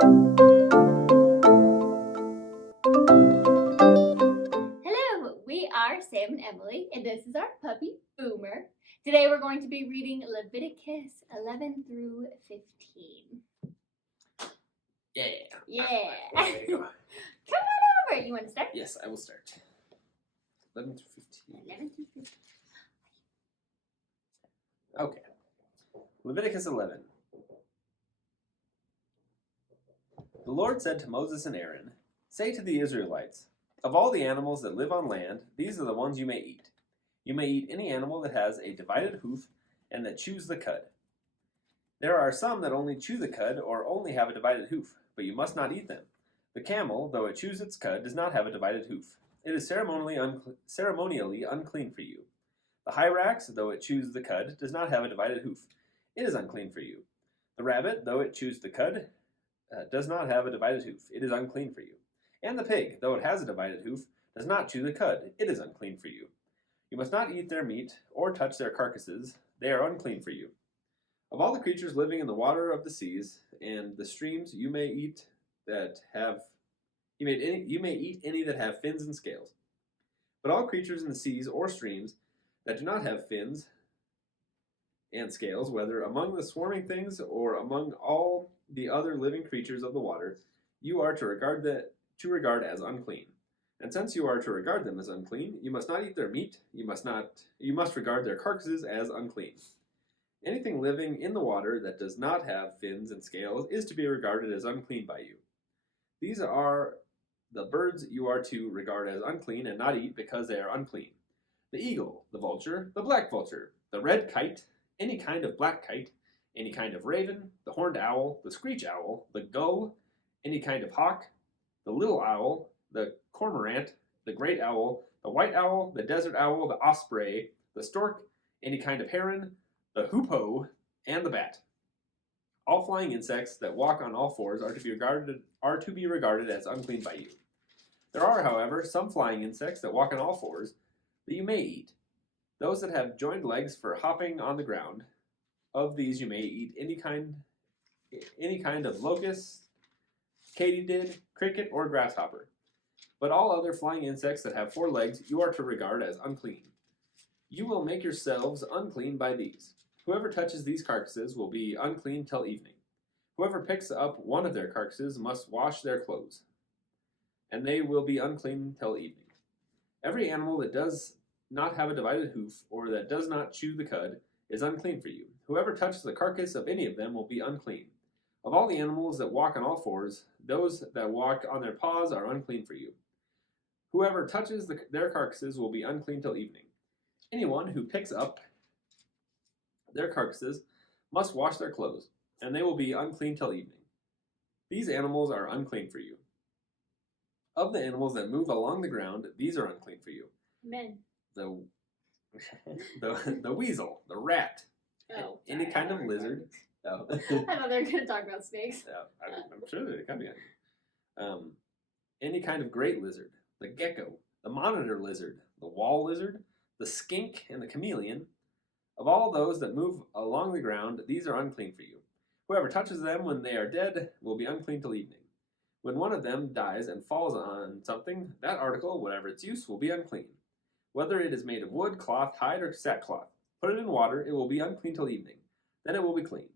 Hello, we are Sam and Emily, and this is our puppy, Boomer. Today we're going to be reading Leviticus 11 through 15. Yeah. Yeah. There you go. Come on over. You want to start? Yes, I will start. 11 through 15. 11 through 15. Okay. Leviticus 11. The Lord said to Moses and Aaron, "Say to the Israelites, of all the animals that live on land, these are the ones you may eat. You may eat any animal that has a divided hoof and that chews the cud. There are some that only chew the cud or only have a divided hoof, but you must not eat them. The camel, though it chews its cud, does not have a divided hoof. It is ceremonially unclean for you. The hyrax, though it chews the cud, does not have a divided hoof. It is unclean for you. The rabbit, though it chews the cud, does not have a divided hoof. It is unclean for you. And the pig, though it has a divided hoof, does not chew the cud. It is unclean for you. You must not eat their meat or touch their carcasses. They are unclean for you. Of all the creatures living in the water of the seas and the streams, you may eat any that have fins and scales. But all creatures in the seas or streams that do not have fins and scales, whether among the swarming things or among all the other living creatures of the water, you are to regard as unclean. And since you are to regard them as unclean, you must not eat their meat. You must regard their carcasses as unclean. Anything living in the water that does not have fins and scales is to be regarded as unclean by you. These are the birds you are to regard as unclean and not eat because they are unclean: the eagle, the vulture, the black vulture, the red kite, any kind of black kite, any kind of raven, the horned owl, the screech owl, the gull, any kind of hawk, the little owl, the cormorant, the great owl, the white owl, the desert owl, the osprey, the stork, any kind of heron, the hoopoe, and the bat. All flying insects that walk on all fours are to be regarded as unclean by you. There are, however, some flying insects that walk on all fours that you may eat. Those that have joined legs for hopping on the ground, of these you may eat any kind of locust, katydid, cricket, or grasshopper. But all other flying insects that have 4 legs you are to regard as unclean. You will make yourselves unclean by these. Whoever touches these carcasses will be unclean till evening. Whoever picks up one of their carcasses must wash their clothes, and they will be unclean till evening. Every animal that does not have a divided hoof or that does not chew the cud is unclean for you. Whoever touches the carcass of any of them will be unclean. Of all the animals that walk on all fours, those that walk on their paws are unclean for you. Whoever touches their carcasses will be unclean till evening. Anyone who picks up their carcasses must wash their clothes, and they will be unclean till evening. These animals are unclean for you. Of the animals that move along the ground, these are unclean for you. Amen. The weasel, the rat, any kind of lizard. Oh. I thought they were going to talk about snakes. Yeah, I'm sure they can be. Any kind of great lizard, the gecko, the monitor lizard, the wall lizard, the skink, and the chameleon. Of all those that move along the ground, these are unclean for you. Whoever touches them when they are dead will be unclean till evening. When one of them dies and falls on something, that article, whatever its use, will be unclean. Whether it is made of wood, cloth, hide, or sackcloth, put it in water, it will be unclean till evening. Then it will be clean.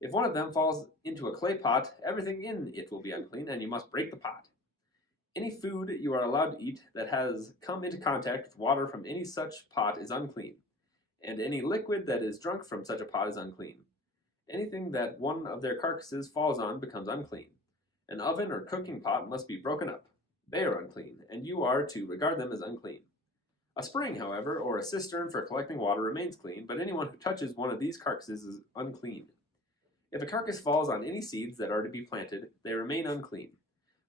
If one of them falls into a clay pot, everything in it will be unclean, and you must break the pot. Any food you are allowed to eat that has come into contact with water from any such pot is unclean, and any liquid that is drunk from such a pot is unclean. Anything that one of their carcasses falls on becomes unclean. An oven or cooking pot must be broken up. They are unclean, and you are to regard them as unclean. A spring, however, or a cistern for collecting water remains clean, but anyone who touches one of these carcasses is unclean. If a carcass falls on any seeds that are to be planted, they remain unclean.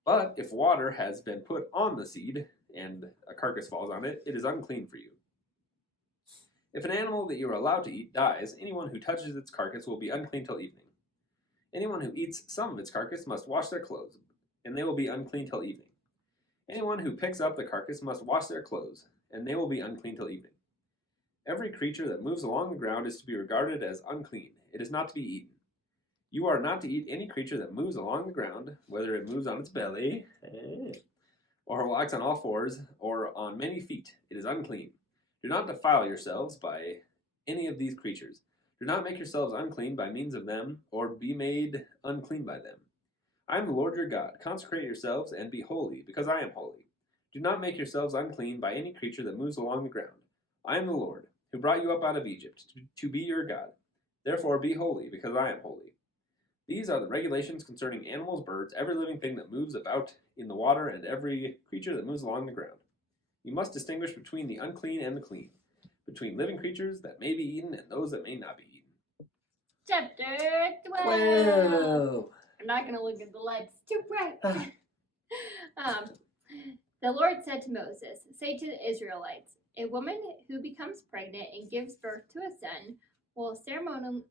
But if water has been put on the seed, and a carcass falls on it, it is unclean for you. If an animal that you are allowed to eat dies, anyone who touches its carcass will be unclean till evening. Anyone who eats some of its carcass must wash their clothes, and they will be unclean till evening. Anyone who picks up the carcass must wash their clothes, and they will be unclean till evening. Every creature that moves along the ground is to be regarded as unclean. It is not to be eaten. You are not to eat any creature that moves along the ground, whether it moves on its belly, or walks on all fours, or on many feet. It is unclean. Do not defile yourselves by any of these creatures. Do not make yourselves unclean by means of them, or be made unclean by them. I am the Lord your God. Consecrate yourselves and be holy, because I am holy. Do not make yourselves unclean by any creature that moves along the ground. I am the Lord, who brought you up out of Egypt, to be your God. Therefore be holy, because I am holy. These are the regulations concerning animals, birds, every living thing that moves about in the water, and every creature that moves along the ground. You must distinguish between the unclean and the clean, between living creatures that may be eaten and those that may not be eaten. Chapter 12. 12. I'm not going to look at the lights. It's too bright. The Lord said to Moses, say to the Israelites, a woman who becomes pregnant and gives birth to a son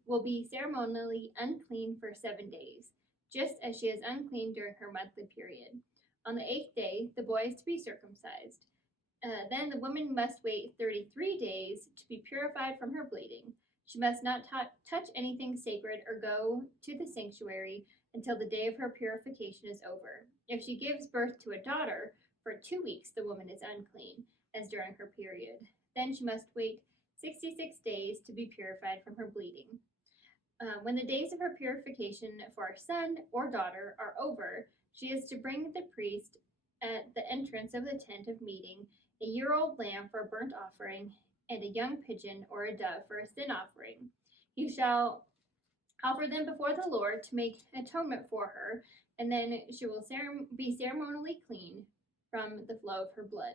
will be ceremonially unclean for 7 days, just as she is unclean during her monthly period. On the 8th day, the boy is to be circumcised. Then the woman must wait 33 days to be purified from her bleeding. She must not touch anything sacred or go to the sanctuary until the day of her purification is over. If she gives birth to a daughter, for 2 weeks the woman is unclean, as during her period. Then she must wait 66 days to be purified from her bleeding. When the days of her purification for a son or daughter are over, she is to bring the priest at the entrance of the tent of meeting a year-old lamb for a burnt offering and a young pigeon or a dove for a sin offering. You shall offer them before the Lord to make atonement for her, and then she will be ceremonially clean from the flow of her blood.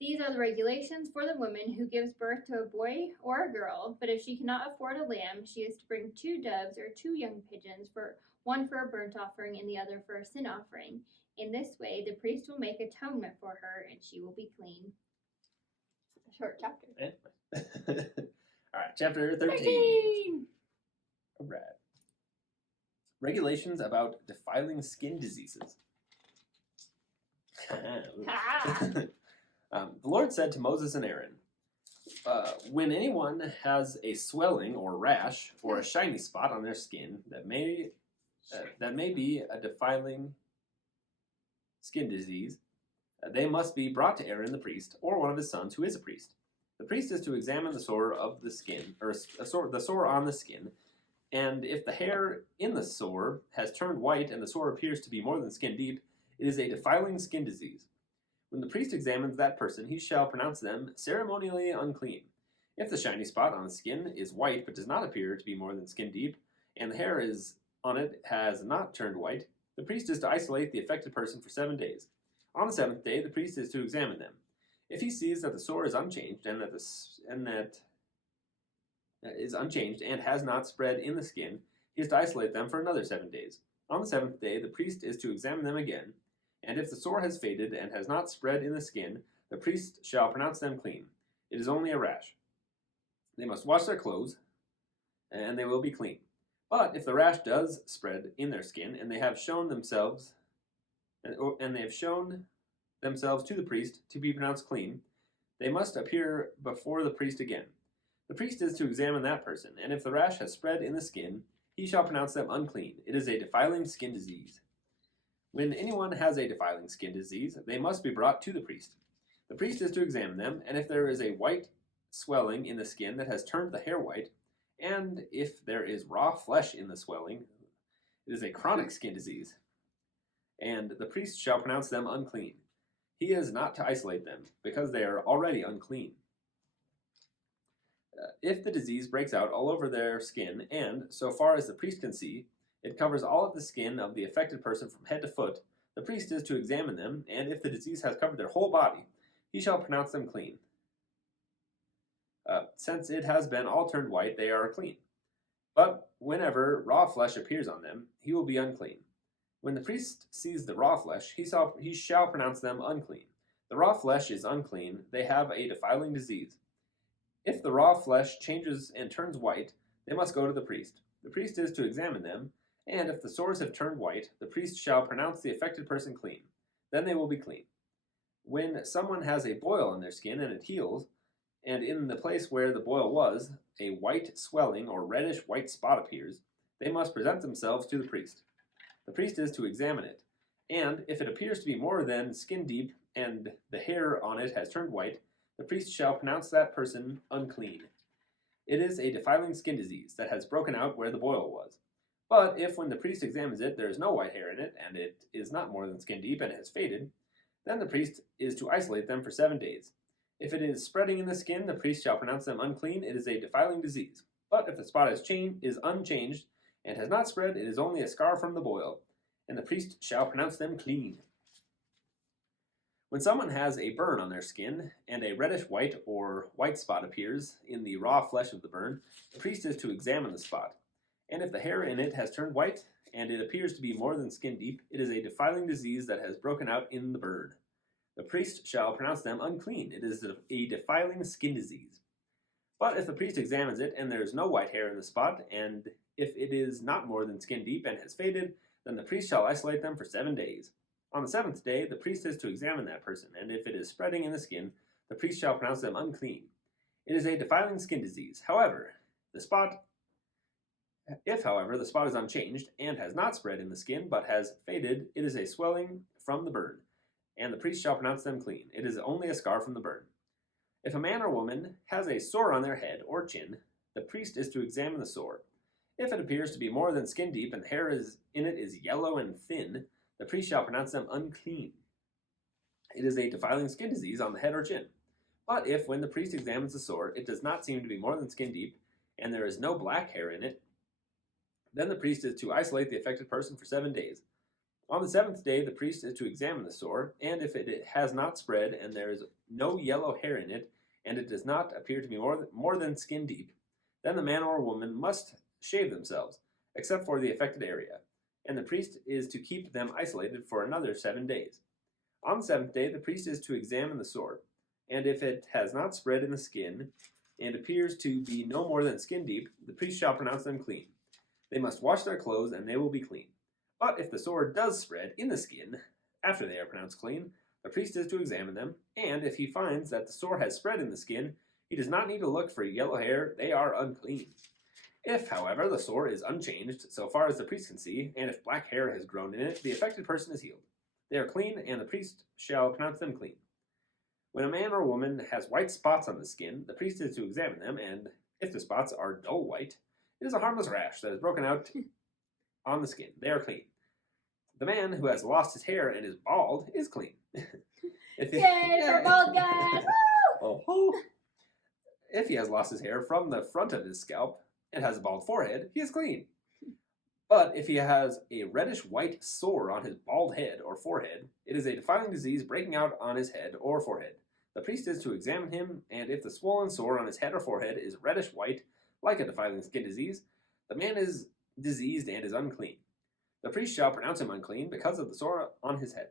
These are the regulations for the woman who gives birth to a boy or a girl, but if she cannot afford a lamb, she is to bring 2 doves or 2 young pigeons, one for a burnt offering and the other for a sin offering. In this way, the priest will make atonement for her, and she will be clean. A short chapter. All right, chapter 13. All right. Regulations about defiling skin diseases. The Lord said to Moses and Aaron, when anyone has a swelling or rash or a shiny spot on their skin that may be a defiling skin disease, they must be brought to Aaron the priest or one of his sons who is a priest. The priest is to examine the sore of the skin, or the sore on the skin, and if the hair in the sore has turned white and the sore appears to be more than skin deep, it is a defiling skin disease. When the priest examines that person, he shall pronounce them ceremonially unclean. If the shiny spot on the skin is white but does not appear to be more than skin deep, and the hair on it has not turned white, the priest is to isolate the affected person for 7 days. On the 7th day, the priest is to examine them. If he sees that the sore is unchanged and has not spread in the skin, he is to isolate them for another 7 days. On the 7th day, the priest is to examine them again, and if the sore has faded and has not spread in the skin, the priest shall pronounce them clean. It is only a rash. They must wash their clothes, and they will be clean. But if the rash does spread in their skin, and they have shown themselves to the priest to be pronounced clean, they must appear before the priest again. The priest is to examine that person, and if the rash has spread in the skin, he shall pronounce them unclean. It is a defiling skin disease. When anyone has a defiling skin disease, they must be brought to the priest. The priest is to examine them, and if there is a white swelling in the skin that has turned the hair white, and if there is raw flesh in the swelling, it is a chronic skin disease, and the priest shall pronounce them unclean. He is not to isolate them, because they are already unclean. If the disease breaks out all over their skin, and, so far as the priest can see, it covers all of the skin of the affected person from head to foot, the priest is to examine them, and if the disease has covered their whole body, he shall pronounce them clean. Since it has been all turned white, they are clean. But whenever raw flesh appears on them, he will be unclean. When the priest sees the raw flesh, he shall pronounce them unclean. The raw flesh is unclean, they have a defiling disease. If the raw flesh changes and turns white, they must go to the priest. The priest is to examine them, and if the sores have turned white, the priest shall pronounce the affected person clean. Then they will be clean. When someone has a boil on their skin and it heals, and in the place where the boil was, a white swelling or reddish white spot appears, they must present themselves to the priest. The priest is to examine it, and if it appears to be more than skin deep and the hair on it has turned white, the priest shall pronounce that person unclean. It is a defiling skin disease that has broken out where the boil was. But if when the priest examines it there is no white hair in it, and it is not more than skin deep and has faded, then the priest is to isolate them for 7 days. If it is spreading in the skin, the priest shall pronounce them unclean. It is a defiling disease. But if the spot is unchanged and has not spread, it is only a scar from the boil, and the priest shall pronounce them clean. When someone has a burn on their skin, and a reddish white or white spot appears in the raw flesh of the burn, the priest is to examine the spot. And if the hair in it has turned white, and it appears to be more than skin deep, it is a defiling disease that has broken out in the burn. The priest shall pronounce them unclean. It is a defiling skin disease. But if the priest examines it, and there is no white hair in the spot, and if it is not more than skin deep and has faded, then the priest shall isolate them for 7 days. On the 7th day, the priest is to examine that person, and if it is spreading in the skin, the priest shall pronounce them unclean. It is a defiling skin disease. However, the spot is unchanged and has not spread in the skin but has faded, it is a swelling from the burn, and the priest shall pronounce them clean. It is only a scar from the burn. If a man or woman has a sore on their head or chin, the priest is to examine the sore. If it appears to be more than skin deep and the hair in it is yellow and thin, the priest shall pronounce them unclean. It is a defiling skin disease on the head or chin. But if, when the priest examines the sore, it does not seem to be more than skin deep, and there is no black hair in it, then the priest is to isolate the affected person for 7 days. On the 7th day, the priest is to examine the sore, and if it has not spread, and there is no yellow hair in it, and it does not appear to be more than skin deep, then the man or woman must shave themselves, except for the affected area, and the priest is to keep them isolated for another 7 days. On the 7th day, the priest is to examine the sore, and if it has not spread in the skin, and appears to be no more than skin deep, the priest shall pronounce them clean. They must wash their clothes, and they will be clean. But if the sore does spread in the skin, after they are pronounced clean, the priest is to examine them, and if he finds that the sore has spread in the skin, he does not need to look for yellow hair, they are unclean. If, however, the sore is unchanged so far as the priest can see, and if black hair has grown in it, the affected person is healed. They are clean, and the priest shall pronounce them clean. When a man or woman has white spots on the skin, the priest is to examine them, and if the spots are dull white, it is a harmless rash that has broken out on the skin. They are clean. The man who has lost his hair and is bald is clean. Yay for bald guys! If he has lost his hair from the front of his scalp and has a bald forehead, he is clean. But if he has a reddish-white sore on his bald head or forehead, it is a defiling disease breaking out on his head or forehead. The priest is to examine him, and if the swollen sore on his head or forehead is reddish-white, like a defiling skin disease, the man is diseased and is unclean. The priest shall pronounce him unclean because of the sore on his head.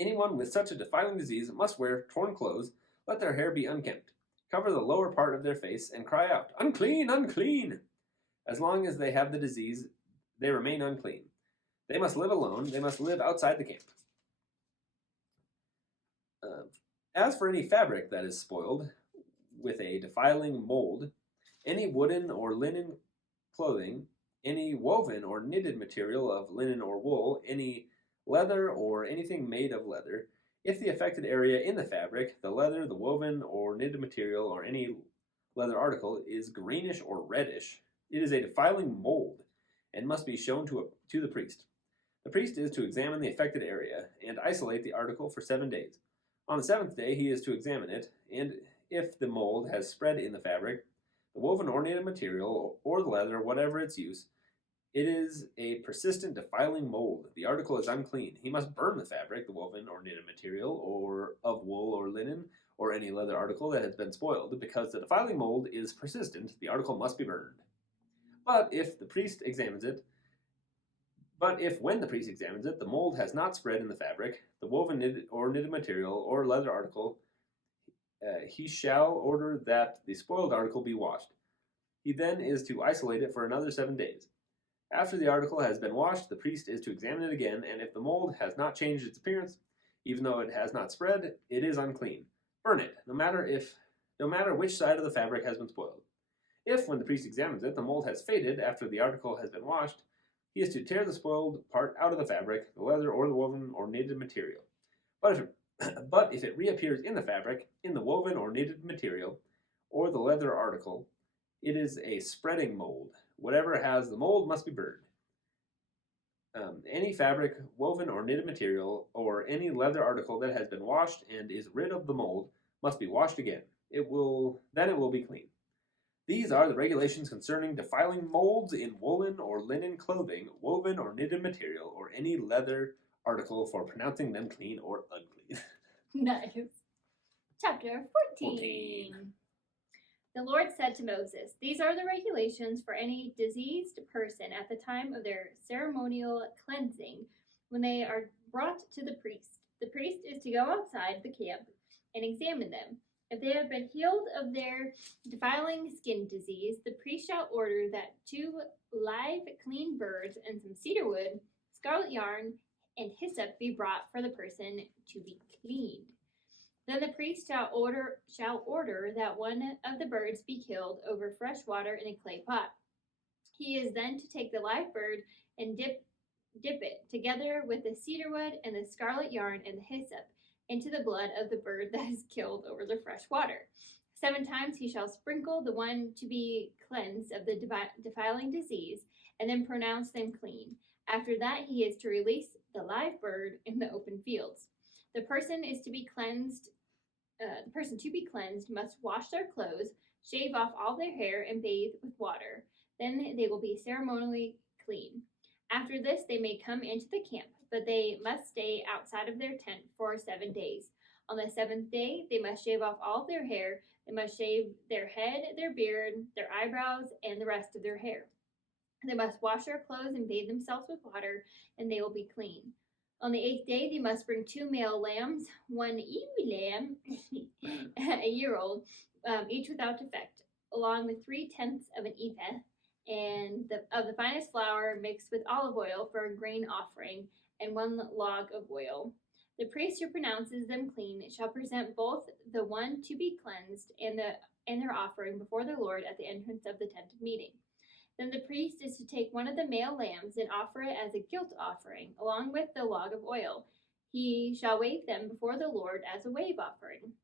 Anyone with such a defiling disease must wear torn clothes, let their hair be unkempt, cover the lower part of their face, and cry out, "Unclean, unclean!" As long as they have the disease, they remain unclean. They must live alone. They must live outside the camp. As for any fabric that is spoiled with a defiling mold, any wooden or linen clothing, any woven or knitted material of linen or wool, any leather or anything made of leather, if the affected area in the fabric, the leather, the woven or knitted material, or any leather article is greenish or reddish, it is a defiling mold and must be shown to the priest. The priest is to examine the affected area and isolate the article for 7 days. On the 7th day he is to examine it, and if the mold has spread in the fabric, the woven or knitted material, or the leather, whatever its use, it is a persistent defiling mold. The article is unclean. He must burn the fabric, the woven or knitted material, or of wool or linen, or any leather article that has been spoiled. Because the defiling mold is persistent, the article must be burned. But if when the priest examines it, the mold has not spread in the fabric, the woven knitted material, or leather article, he shall order that the spoiled article be washed. He then is to isolate it for another 7 days. After the article has been washed, the priest is to examine it again, and if the mold has not changed its appearance, even though it has not spread, it is unclean. Burn it, no matter which side of the fabric has been spoiled. If, when the priest examines it, the mold has faded after the article has been washed, he is to tear the spoiled part out of the fabric, the leather, or the woven or knitted material. But if it reappears in the fabric, in the woven or knitted material, or the leather article, it is a spreading mold. Whatever has the mold must be burned. Any fabric, woven or knitted material, or any leather article that has been washed and is rid of the mold must be washed again. Then it will be clean. These are the regulations concerning defiling molds in woolen or linen clothing, woven or knitted material, or any leather article for pronouncing them clean or unclean. Nice. Chapter 14. The Lord said to Moses, "These are the regulations for any diseased person at the time of their ceremonial cleansing when they are brought to the priest. The priest is to go outside the camp and examine them. If they have been healed of their defiling skin disease, the priest shall order that 2 live clean birds and some cedar wood, scarlet yarn, and hyssop be brought for the person to be cleaned. Then the priest shall order that one of the birds be killed over fresh water in a clay pot. He is then to take the live bird and dip it, together with the cedar wood and the scarlet yarn and the hyssop, into the blood of the bird that is killed over the fresh water. 7 times he shall sprinkle the one to be cleansed of the defiling disease, and then pronounce them clean. After that he is to release the live bird in the open fields. The person to be cleansed must wash their clothes, shave off all their hair, and bathe with water. Then they will be ceremonially clean. After this they may come into the camp, but they must stay outside of their tent for 7 days. On the 7th day they must shave off all their hair. They must shave their head, their beard, their eyebrows, and the rest of their hair. They must wash their clothes and bathe themselves with water, and they will be clean. On the 8th day they must bring 2 male lambs, 1 ewe lamb, a year old, each without defect, along with 3/10 of an ephah, and of the finest flour mixed with olive oil for a grain offering, and 1 log of oil. The priest who pronounces them clean shall present both the one to be cleansed and their offering before the Lord at the entrance of the tent of meeting. Then the priest is to take one of the male lambs and offer it as a guilt offering, along with the log of oil. He shall wave them before the Lord as a wave offering.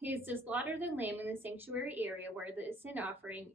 He is to slaughter the lamb in the sanctuary area where the sin offering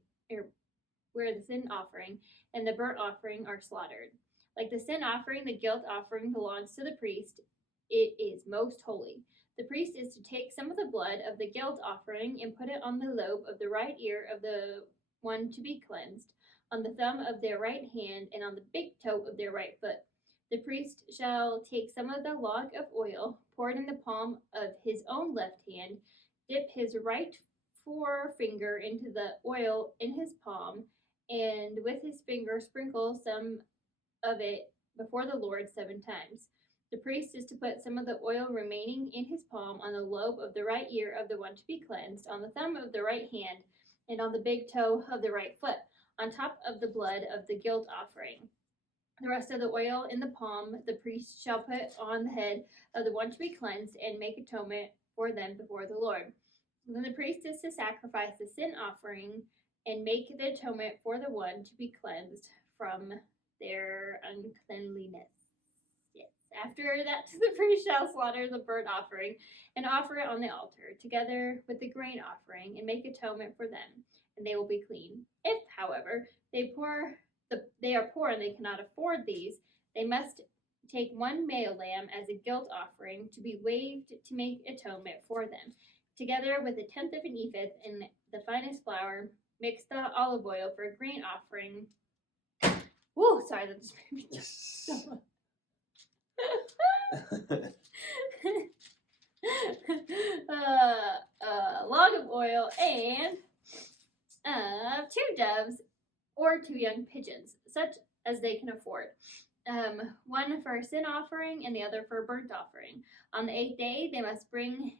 and the burnt offering are slaughtered. Like the sin offering, the guilt offering belongs to the priest. It is most holy. The priest is to take some of the blood of the guilt offering and put it on the lobe of the right ear of the one to be cleansed, on the thumb of their right hand, and on the big toe of their right foot. The priest shall take some of the log of oil, pour it in the palm of his own left hand, dip his right forefinger into the oil in his palm, and with his finger sprinkle some of it before the Lord 7 times. The priest is to put some of the oil remaining in his palm on the lobe of the right ear of the one to be cleansed, on the thumb of the right hand, and on the big toe of the right foot, on top of the blood of the guilt offering. The rest of the oil in the palm the priest shall put on the head of the one to be cleansed and make atonement for them before the Lord. Then the priest is to sacrifice the sin offering and make the atonement for the one to be cleansed from their uncleanliness. Yes. After that, the priest shall slaughter the burnt offering and offer it on the altar, together with the grain offering, and make atonement for them, and they will be clean. If, however, they are poor and they cannot afford these, they must take 1 male lamb as a guilt offering to be waved to make atonement for them, together with 1/10 of an ephah and the finest flour. Mix the olive oil for a grain offering. Whoa, sorry, that just made me just log of oil and 2 doves or 2 young pigeons, such as they can afford. One for a sin offering and the other for a burnt offering. On the 8th day, they must bring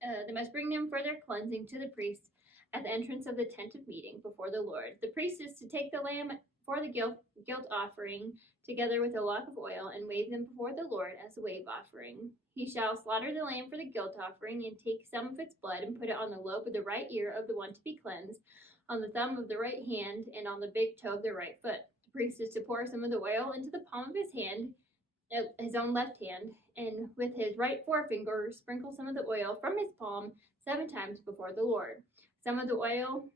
them for their cleansing to the priest at the entrance of the tent of meeting before the Lord. The priest is to take the lamb for the guilt offering, together with a log of oil, and wave them before the Lord as a wave offering. He shall slaughter the lamb for the guilt offering and take some of its blood and put it on the lobe of the right ear of the one to be cleansed, on the thumb of the right hand, and on the big toe of the right foot. The priest is to pour some of the oil into the palm of his hand, his own left hand, and with his right forefinger sprinkle some of the oil from his palm 7 times before the Lord. Some of the oil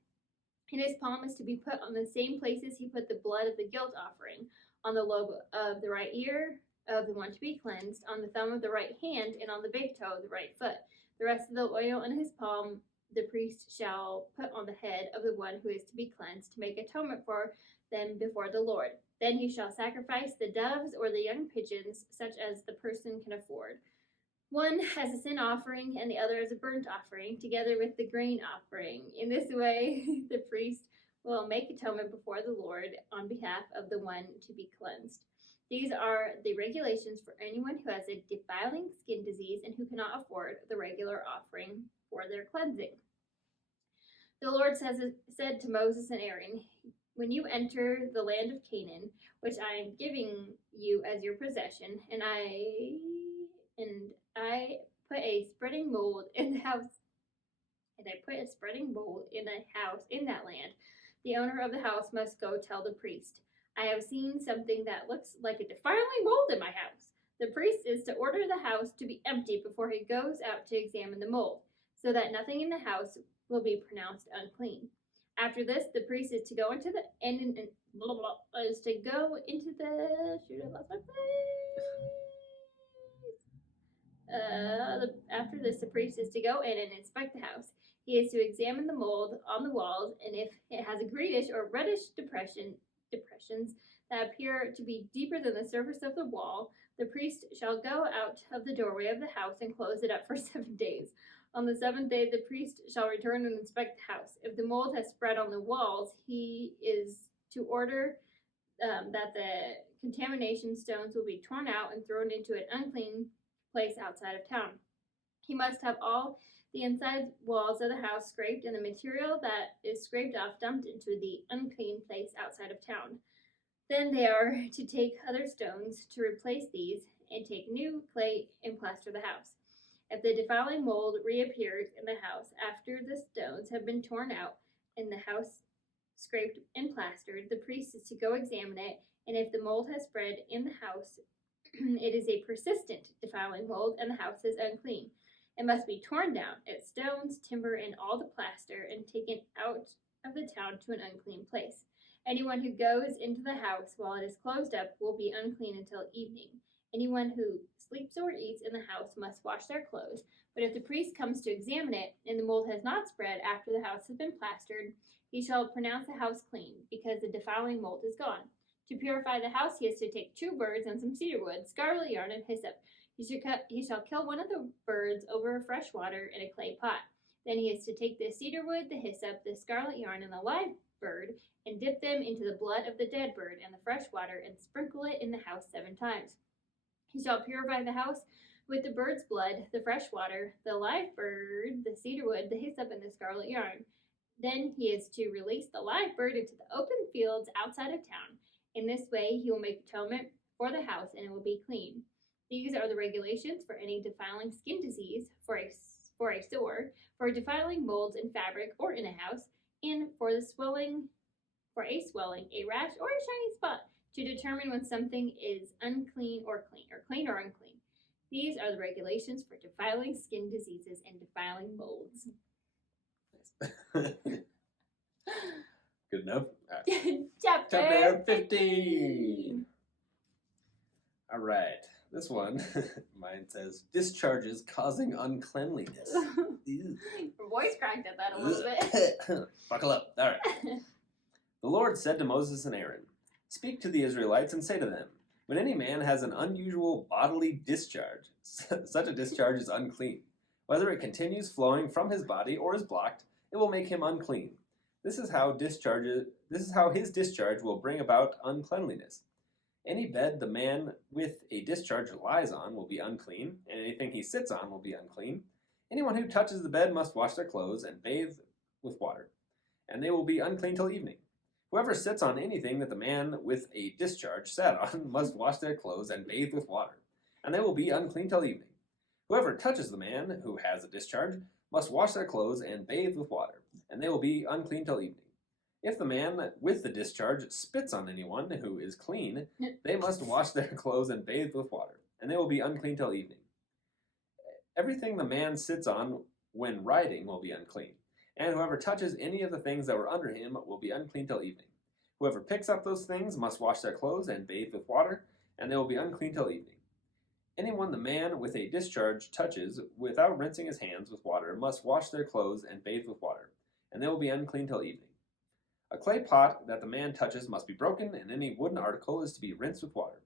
in his palm is to be put on the same places he put the blood of the guilt offering, on the lobe of the right ear of the one to be cleansed, on the thumb of the right hand, and on the big toe of the right foot. The rest of the oil in his palm the priest shall put on the head of the one who is to be cleansed, to make atonement for them before the Lord. Then he shall sacrifice the doves or the young pigeons, such as the person can afford, one as a sin offering and the other as a burnt offering, together with the grain offering. In this way, the priest will make atonement before the Lord on behalf of the one to be cleansed. These are the regulations for anyone who has a defiling skin disease and who cannot afford the regular offering for their cleansing. The Lord said to Moses and Aaron, when you enter the land of Canaan, which I am giving you as your possession, and I put a spreading mold in the house, and I put a spreading mold in a house in that land, the owner of the house must go tell the priest, I have seen something that looks like a defiling mold in my house. The priest is to order the house to be empty before he goes out to examine the mold, so that nothing in the house will be pronounced unclean. After this, the priest is to go into the after this, the priest is to go in and inspect the house. He is to examine the mold on the walls, and if it has a greenish or reddish depressions that appear to be deeper than the surface of the wall, the priest shall go out of the doorway of the house and close it up for 7 days. On the 7th day, the priest shall return and inspect the house. If the mold has spread on the walls, he is to order that the contamination stones will be torn out and thrown into an unclean place outside of town. He must have all the inside walls of the house scraped, and the material that is scraped off dumped into the unclean place outside of town. Then they are to take other stones to replace these, and take new clay and plaster the house. If the defiling mold reappears in the house after the stones have been torn out and the house scraped and plastered, the priest is to go examine it, and if the mold has spread in the house, it is a persistent defiling mold, and the house is unclean. It must be torn down, its stones, timber, and all the plaster, and taken out of the town to an unclean place. Anyone who goes into the house while it is closed up will be unclean until evening. Anyone who sleeps or eats in the house must wash their clothes, but if the priest comes to examine it, and the mold has not spread after the house has been plastered, he shall pronounce the house clean, because the defiling mold is gone. To purify the house, he is to take 2 birds and some cedar wood, scarlet yarn, and hyssop. He shall kill one of the birds over fresh water in a clay pot. Then he is to take the cedar wood, the hyssop, the scarlet yarn, and the live bird, and dip them into the blood of the dead bird and the fresh water, and sprinkle it in the house 7 times. He shall purify the house with the bird's blood, the fresh water, the live bird, the cedar wood, the hyssop, and the scarlet yarn. Then he is to release the live bird into the open fields outside of town. In this way he will make atonement for the house, and it will be clean. These are the regulations for any defiling skin disease, for a sore, for defiling molds in fabric or in a house, and for a swelling, a rash, or a shiny spot, to determine when something is unclean or clean, or clean or unclean. These are the regulations for defiling skin diseases and defiling molds. Good enough? Chapter 15. All right. This one, mine says, discharges causing uncleanliness. Your voice cracked at that a little bit. Buckle up. All right. The Lord said to Moses and Aaron, speak to the Israelites and say to them, when any man has an unusual bodily discharge, such a discharge is unclean. Whether it continues flowing from his body or is blocked, it will make him unclean. This is how his discharge will bring about uncleanliness. Any bed the man with a discharge lies on will be unclean, and anything he sits on will be unclean. Anyone who touches the bed must wash their clothes and bathe with water, and they will be unclean till evening. Whoever sits on anything that the man with a discharge sat on must wash their clothes and bathe with water, and they will be unclean till evening. Whoever touches the man who has a discharge must wash their clothes and bathe with water, and they will be unclean till evening. If the man with the discharge spits on anyone who is clean, they must wash their clothes and bathe with water, and they will be unclean till evening. Everything the man sits on when riding will be unclean, and whoever touches any of the things that were under him will be unclean till evening. Whoever picks up those things must wash their clothes and bathe with water, and they will be unclean till evening. Anyone the man with a discharge touches without rinsing his hands with water must wash their clothes and bathe with water, and they will be unclean till evening. A clay pot that the man touches must be broken, and any wooden article is to be rinsed with water.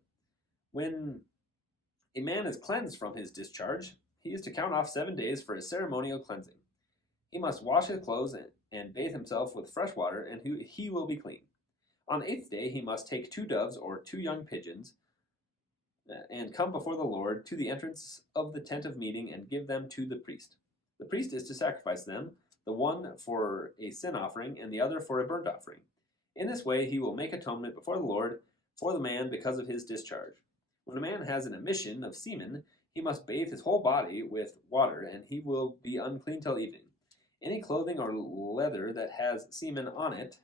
When a man is cleansed from his discharge, he is to count off 7 days for his ceremonial cleansing. He must wash his clothes and bathe himself with fresh water, and he will be clean. On the 8th day he must take 2 doves or 2 young pigeons and come before the Lord to the entrance of the tent of meeting and give them to the priest. The priest is to sacrifice them, the one for a sin offering and the other for a burnt offering. In this way he will make atonement before the Lord for the man because of his discharge. When a man has an emission of semen, he must bathe his whole body with water, and he will be unclean till evening. Any clothing or leather that has semen on it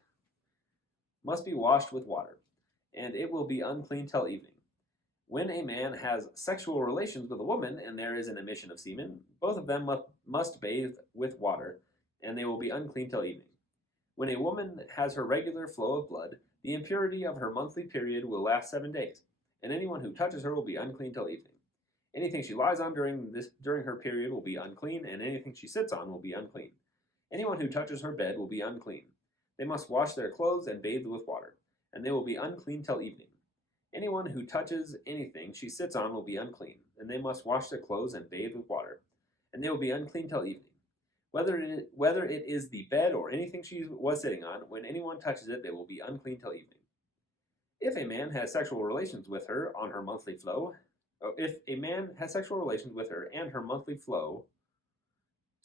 must be washed with water, and it will be unclean till evening. When a man has sexual relations with a woman and there is an emission of semen, both of them must bathe with water, and they will be unclean till evening. When a woman has her regular flow of blood, the impurity of her monthly period will last 7 days, and anyone who touches her will be unclean till evening. Anything she lies on during her period will be unclean, and anything she sits on will be unclean. Anyone who touches her bed will be unclean. They must wash their clothes and bathe with water, and they will be unclean till evening. Anyone who touches anything she sits on will be unclean, and they must wash their clothes and bathe with water, and they will be unclean till evening. Whether it is the bed or anything she was sitting on, when anyone touches it, they will be unclean till evening. If a man has sexual relations with her on her monthly flow, if a man has sexual relations with her and her monthly flow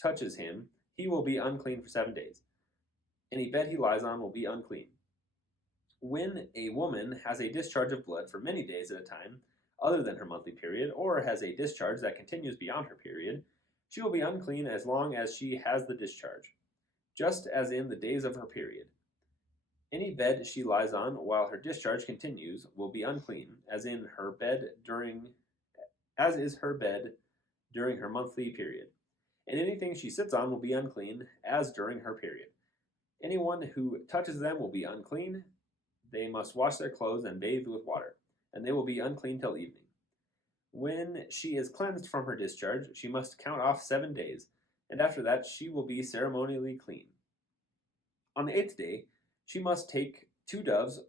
touches him, he will be unclean for 7 days. Any bed he lies on will be unclean. When a woman has a discharge of blood for many days at a time, other than her monthly period, or has a discharge that continues beyond her period, she will be unclean as long as she has the discharge, just as in the days of her period. Any bed she lies on while her discharge continues will be unclean, as is her bed during her monthly period. And anything she sits on will be unclean, as during her period. Anyone who touches them will be unclean. They must wash their clothes and bathe with water, and they will be unclean till evening. When she is cleansed from her discharge, she must count off 7 days, and after that she will be ceremonially clean. On the 8th day, she must take 2 doves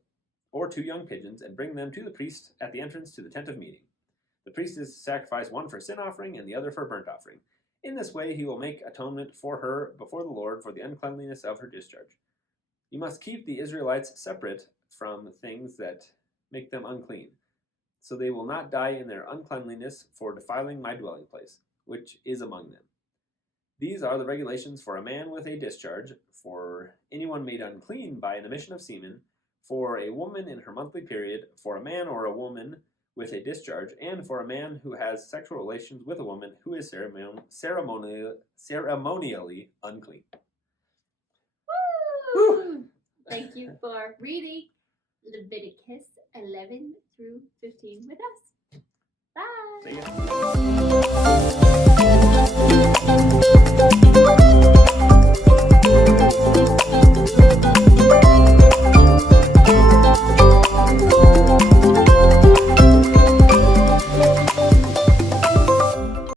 or 2 young pigeons and bring them to the priest at the entrance to the tent of meeting. The priest is to sacrifice one for sin offering and the other for burnt offering. In this way he will make atonement for her before the Lord for the uncleanliness of her discharge. You must keep the Israelites separate from things that make them unclean, so they will not die in their uncleanliness for defiling my dwelling place, which is among them. These are the regulations for a man with a discharge, for anyone made unclean by an emission of semen, for a woman in her monthly period, for a man or a woman with a discharge, and for a man who has sexual relations with a woman who is ceremonially unclean. Woo! Thank you for reading Leviticus 11 through 15 with us. Bye! See ya.